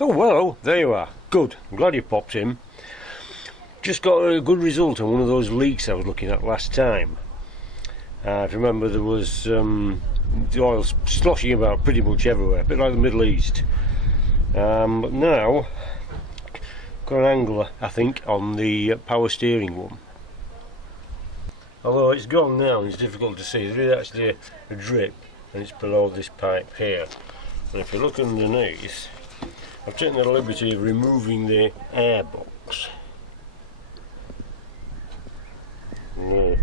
Oh well, there you are. Good. I'm glad you popped in. Just got a good result on one of those leaks I was looking at last time. If you remember, there was the oil sloshing about pretty much everywhere, a bit like the Middle East. But now, got an angle, I think, on the power steering one. Although it's gone now and it's difficult to see, there is actually a drip and it's below this pipe here. And if you look underneath, I've taken the liberty of removing the air box. No,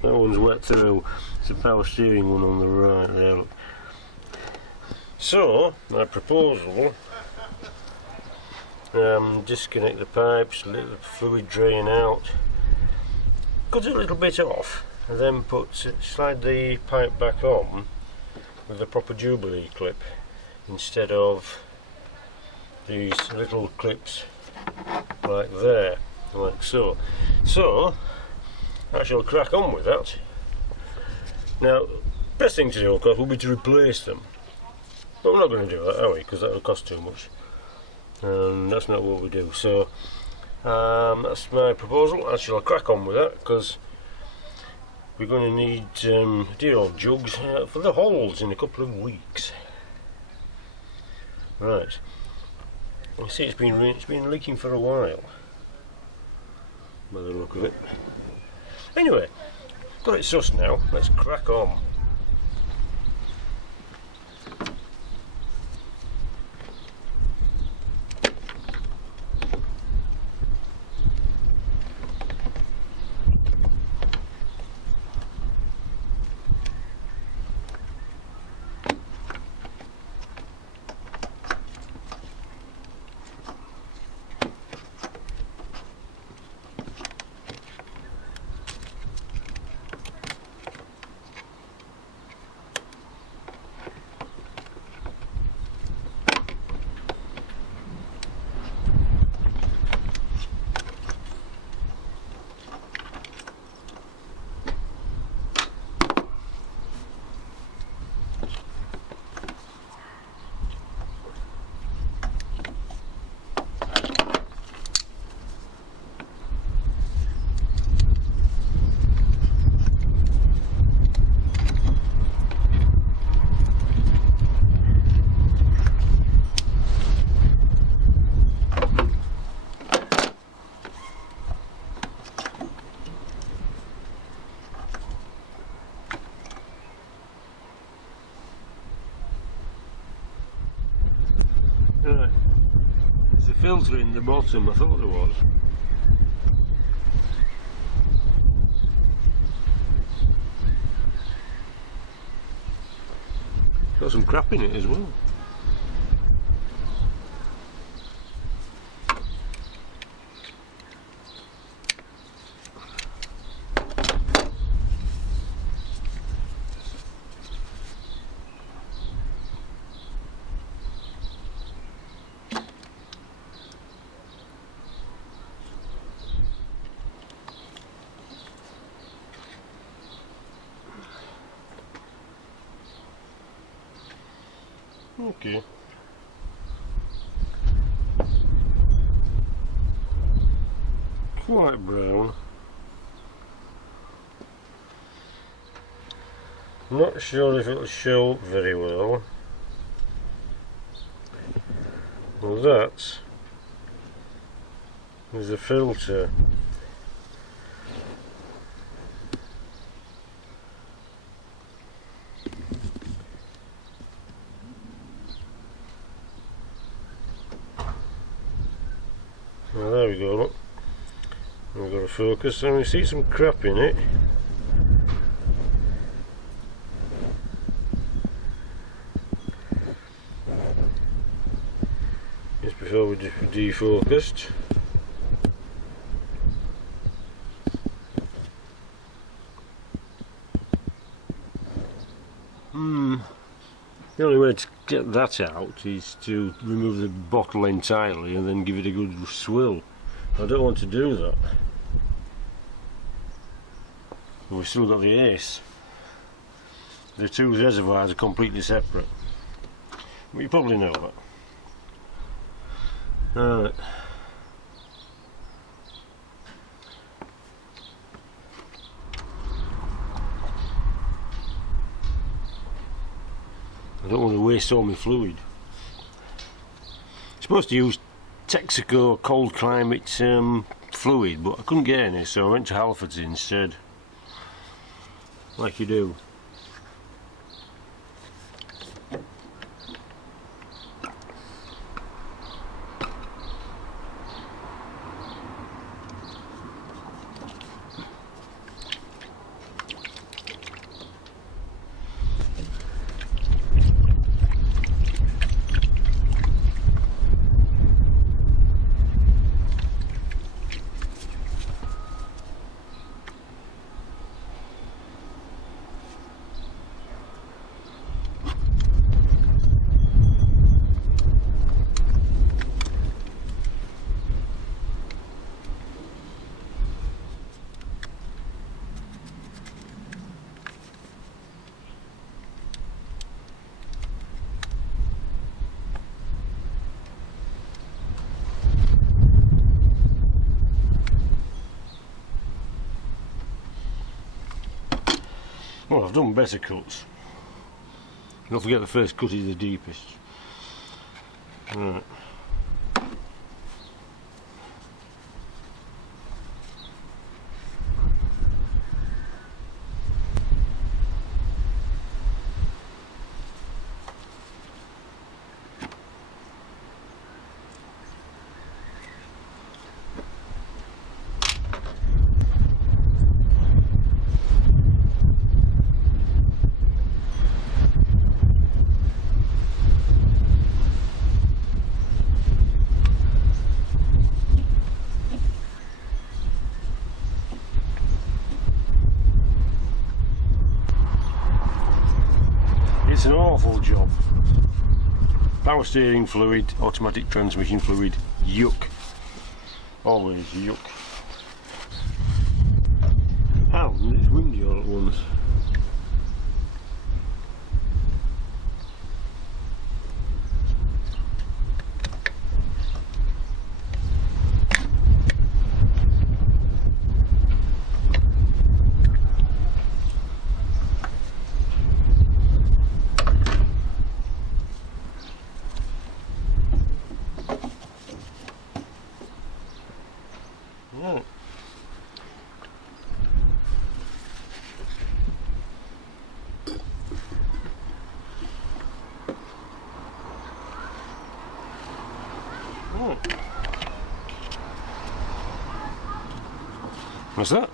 that one's wet through. It's a power steering one on the right there. Look. So, my proposal, disconnect the pipes, let the fluid drain out, cut it a little bit off, and then slide the pipe back on with the proper Jubilee clip instead of these little clips like there, like so. So I shall crack on with that. Now, best thing to do, of course, will be to replace them, but we're not going to do that, are we? Because that will cost too much, and that's not what we do. So that's my proposal. I shall crack on with that because we're going to need dear old Jugs for the holes in a couple of weeks. Right. You see, it's been leaking for a while, by the look of it. Anyway, got it sussed now. Let's crack on. Right. There's a filter in the bottom, I thought there was. Got some crap in it as well. Okay. Quite brown. Not sure if it'll show very well. Well, that is a filter. Well, there we go, look. We've got a focus and we see some crap in it. Just before we defocused. The only way to get that out is to remove the bottle entirely and then give it a good swill. I don't want to do that. We've still got the ace. The two reservoirs are completely separate. But you probably know that. Right. I don't want to waste all my fluid. I'm supposed to use Texaco cold climate fluid, but I couldn't get any, so I went to Halfords instead. Like you do. Well, I've done better cuts. Don't forget the first cut is the deepest. Right. It's an awful job. Power steering fluid, automatic transmission fluid, yuck. Always yuck. Ow, it's windy all at once. Right. Right. What's that?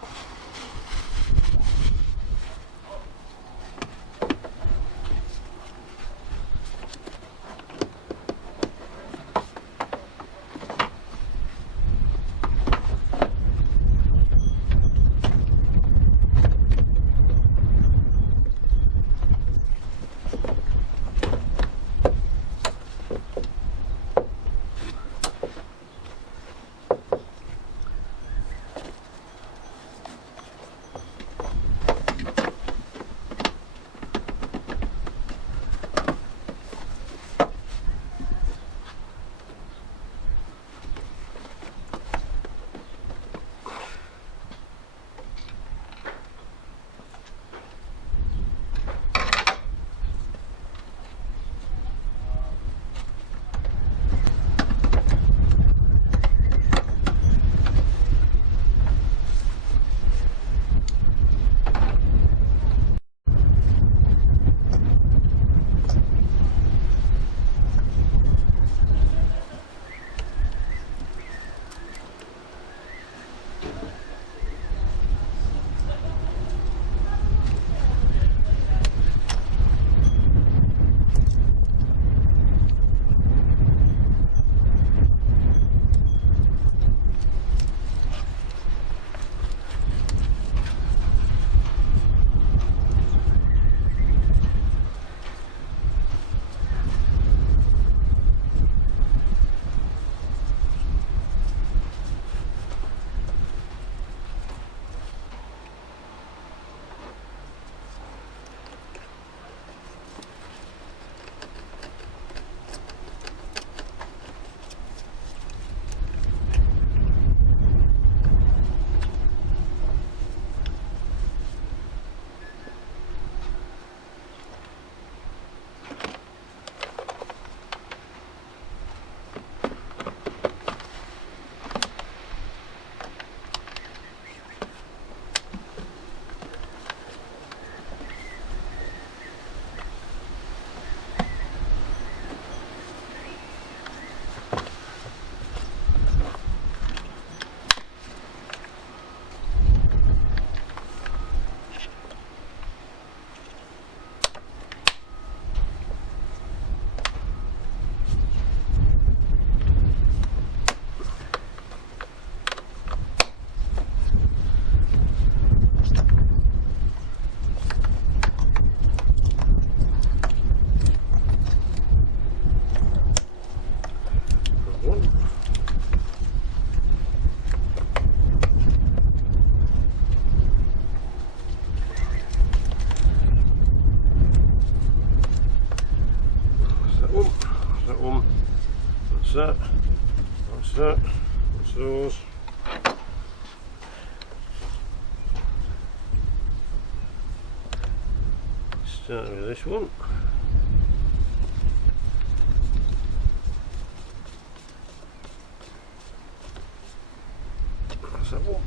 those. Start with this one. That's that one.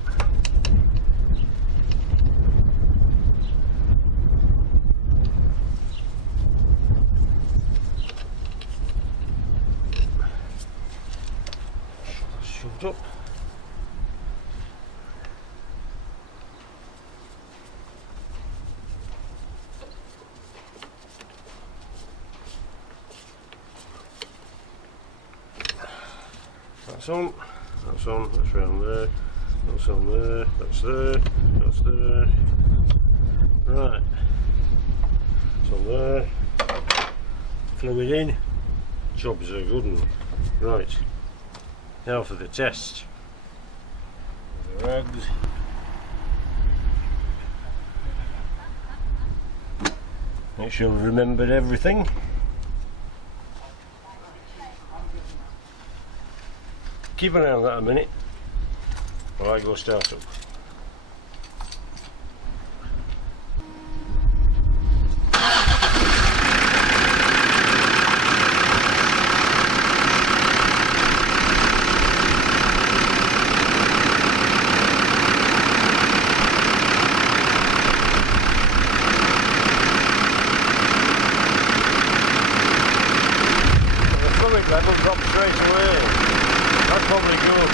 Shoved up. That's on, that's round there, that's on there, that's there, that's there. Right, it's on there. Fluid in, jobs are good one. Right, now for the test. The rags. Make sure we remembered everything. Keep an eye on that a minute while I go start up. The fluid level drops straight away. That's probably good.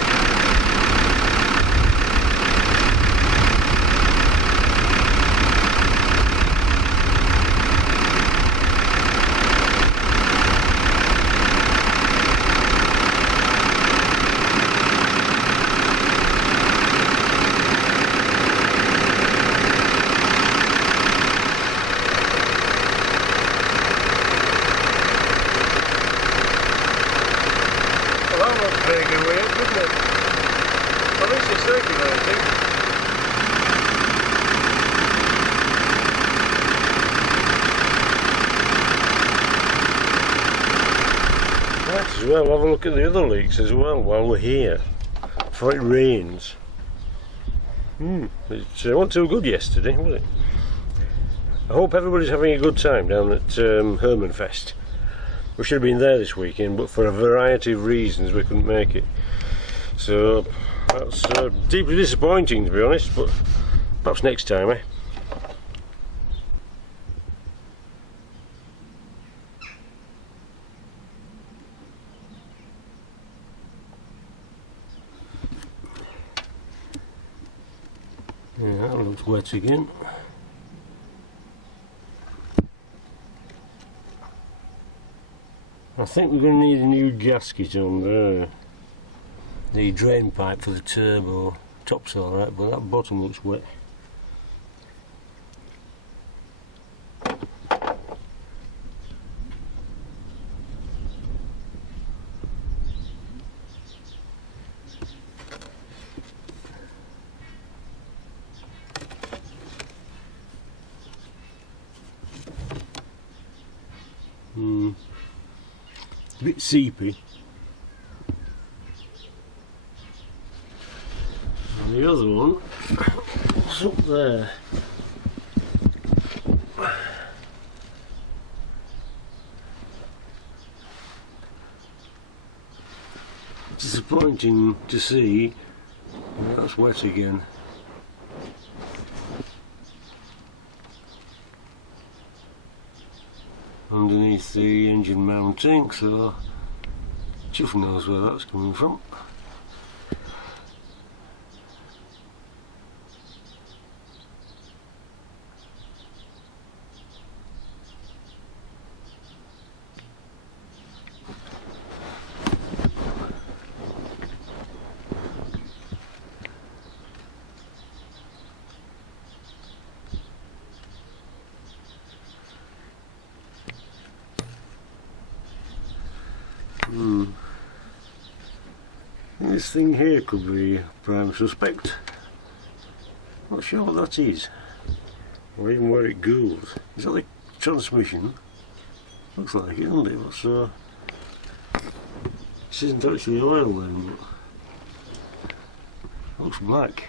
Well, that looks very good way up, doesn't it? At least it's circulating. Might as well have a look at the other leaks as well while we're here, before it rains. It wasn't too good yesterday, was it? I hope everybody's having a good time down at Hermanfest. We should have been there this weekend, but for a variety of reasons we couldn't make it. So that's deeply disappointing, to be honest, but perhaps next time, eh? Yeah, that looks wet again. I think we're going to need a new gasket on there. The drain pipe for the turbo. Top's alright, but that bottom looks wet. A bit seepy. And the other one is up there. Disappointing to see. That's wet again. Underneath the engine mounting, so Chuff knows where that's coming from. This thing here could be a prime suspect. Not sure what that is, or even where it goes. Is that the transmission? Looks like it, doesn't it? This isn't actually oil then, but looks black.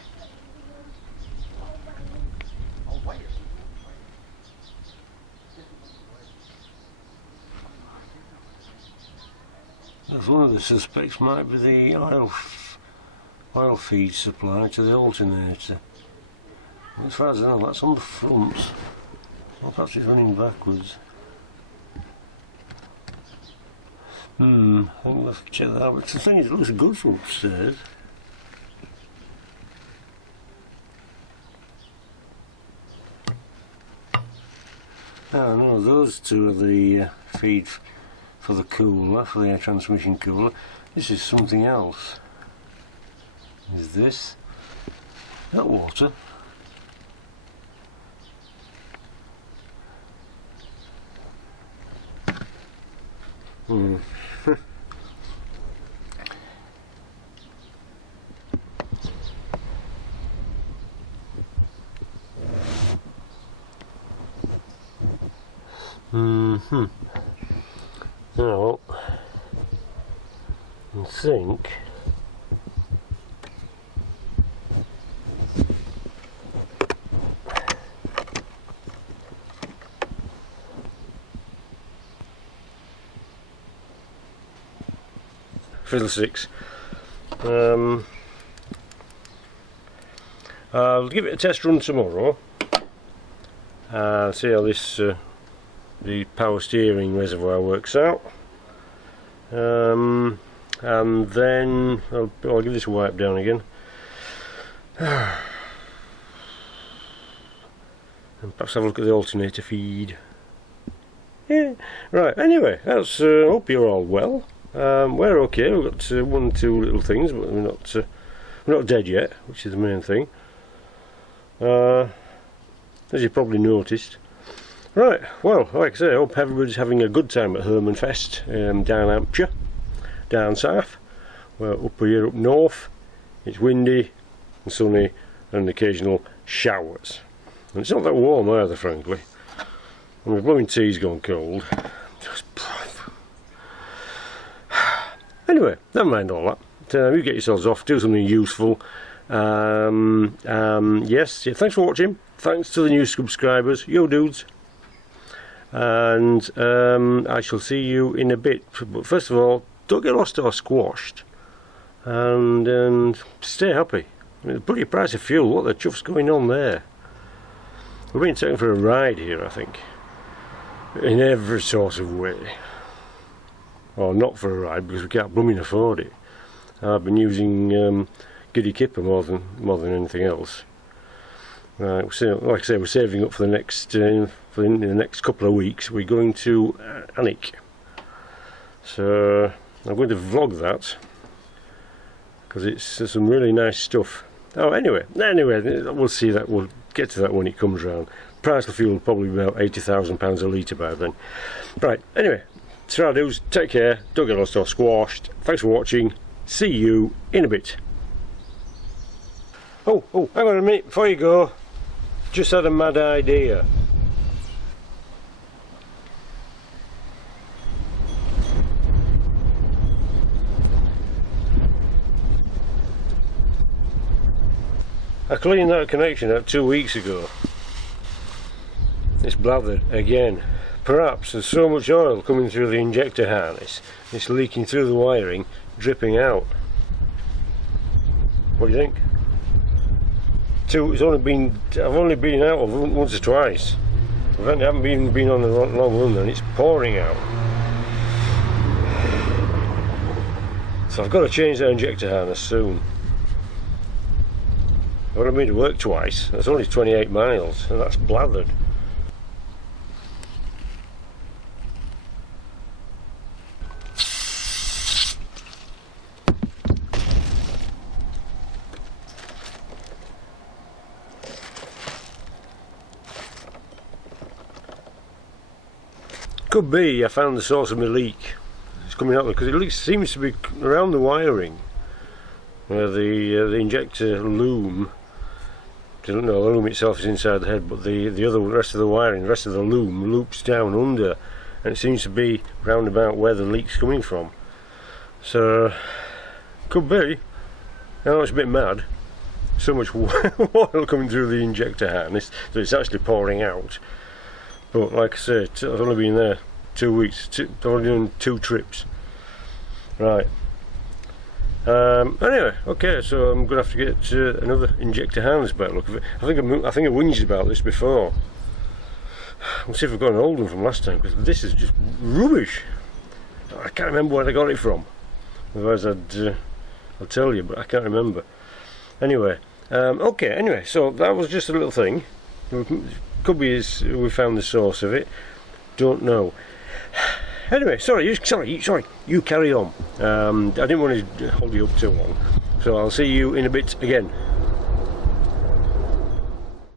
That's one of the suspects, might be the oil feed supply to the alternator. As far as I know, that's on the front. Well, perhaps it's running backwards. I think we'll have to check that out. But the thing is, it looks good from upstairs. Oh no, those two are the feed for the cooler, for the air transmission cooler. This is something else. Is this? Is that water? Now, I think fiddlesticks. I'll give it a test run tomorrow. See how this the power steering reservoir works out, and then I'll give this a wipe down again, and perhaps have a look at the alternator feed. Yeah, right. Anyway, that's. Hope you're all well. We're okay. We've got 1 or 2 little things, but we're not dead yet, which is the main thing. As you probably noticed. Right, well, like I say, I hope everybody's having a good time at Hermanfest down Hampshire, down south. We're up here up north. It's windy and sunny and occasional showers. And it's not that warm either, frankly. And my blooming tea's gone cold. Anyway, never mind all that. You get yourselves off, do something useful. Yes, yeah, thanks for watching. Thanks to the new subscribers, yo dudes. And I shall see you in a bit. But first of all, don't get lost or squashed, and stay happy. I mean, the bloody price of fuel, what the chuff's going on there? We're being taken for a ride here, I think, in every sort of way. Or not for a ride, because we can't blooming afford it. I've been using Giddy Kipper more than anything else. Right, so, like I say, we're saving up for the next in the next couple of weeks. We're going to Alnwick, so I'm going to vlog that because it's some really nice stuff. Oh, anyway, we'll see that. We'll get to that when it comes round. Price of fuel will probably be about £80,000 a litre by then. Right. Anyway, ta-ra-doos, take care. Don't get lost or squashed. Thanks for watching. See you in a bit. Oh, hang on a minute before you go. Just had a mad idea. I cleaned that connection out 2 weeks ago. It's blathered again. Perhaps there's so much oil coming through the injector harness, it's leaking through the wiring, dripping out. What do you think? I've only been out of once or twice. I haven't even been on a long run, and it's pouring out. So I've got to change that injector harness soon. I've only been to work twice. That's only 28 miles, and that's blathered. Could be I found the source of my leak. It's coming out there because it seems to be around the wiring where the injector loom. I don't know, the loom itself is inside the head, but the rest of the wiring, the rest of the loom loops down under, and it seems to be round about where the leak's coming from. So could be. I know it's a bit mad, so much oil coming through the injector harness that it's actually pouring out. But like I say, I've only been there 2 weeks. I've only done 2 trips. Right. Anyway, okay, so I'm gonna have to get another injector harness back. Look, I think I whinged about this before. We'll see if I've got an old one from last time, because this is just rubbish. I can't remember where I got it from. Otherwise, I'll tell you, but I can't remember. Anyway, okay. Anyway, so that was just a little thing. Could be we found the source of it. Don't know. Anyway, sorry, you carry on. I didn't want to hold you up too long, so I'll see you in a bit again.